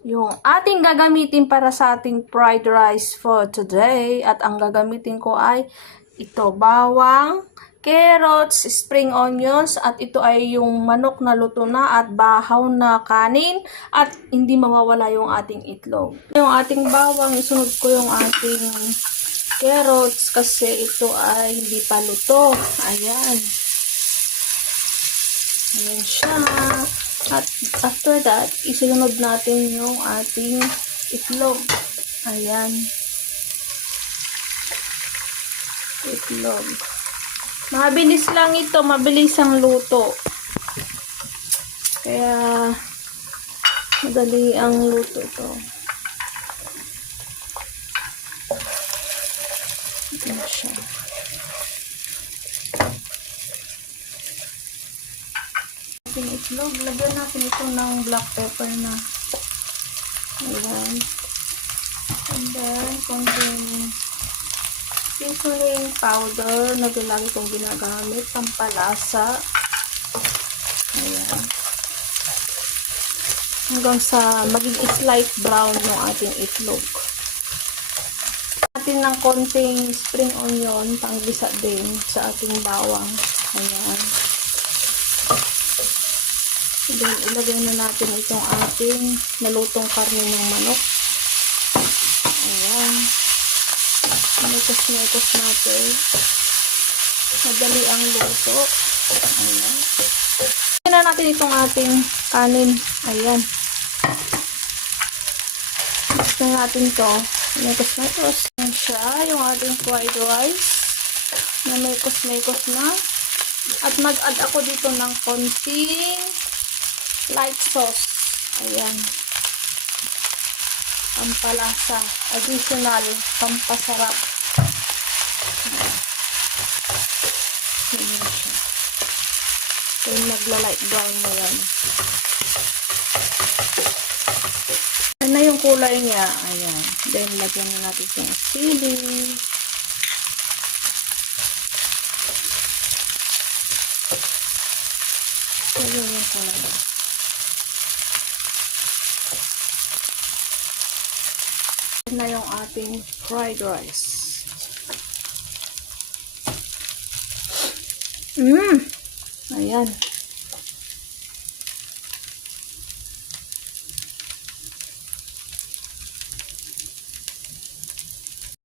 yung ating gagamitin para sa ating fried rice for today. At ang gagamitin ko ay ito, bawang, carrots, spring onions, at ito ay yung manok na luto na at bahaw na kanin, at hindi mawawala yung ating itlog. Yung ating bawang, isunod ko yung ating carrots kasi ito ay hindi pa luto. Ayan. Ayan siya. At after that, isunod natin yung ating itlog. Ayan. Itlog. Mabilis lang ito. Mabilis ang luto. Kaya, madali ang luto ito. Ayan siya. Ating itlog, lagyan natin ito ng black pepper na. Ayan. And then, konting seasoning powder na lagi kong ginagamit, pampalasa. Ayan. Hanggang sa maging slight brown yung ating itlog. Natin ng konting spring onion, panggisa din sa ating bawang. Ayan. Then, ilagay na natin itong ating nalutong karne ng manok. Ayan. Mekos-mekos natin. Madali ang luto. Ayan. Ilagay na natin itong ating kanin. Ayan. Mix na natin ito. Mekos-mekos. Ayan siya, yung ating fried rice. Na mekos-mekos na. At mag-add ako dito ng konting light sauce. Ayan. Pampalasa. Additional. Pampasarap. Ayan siya. So, nagla-light brown na yan. Ayan na yung kulay niya. Ayan. Then, lagyan na natin yung sili. Ayan yung kulay niya. Na yung ating fried rice. Ayan.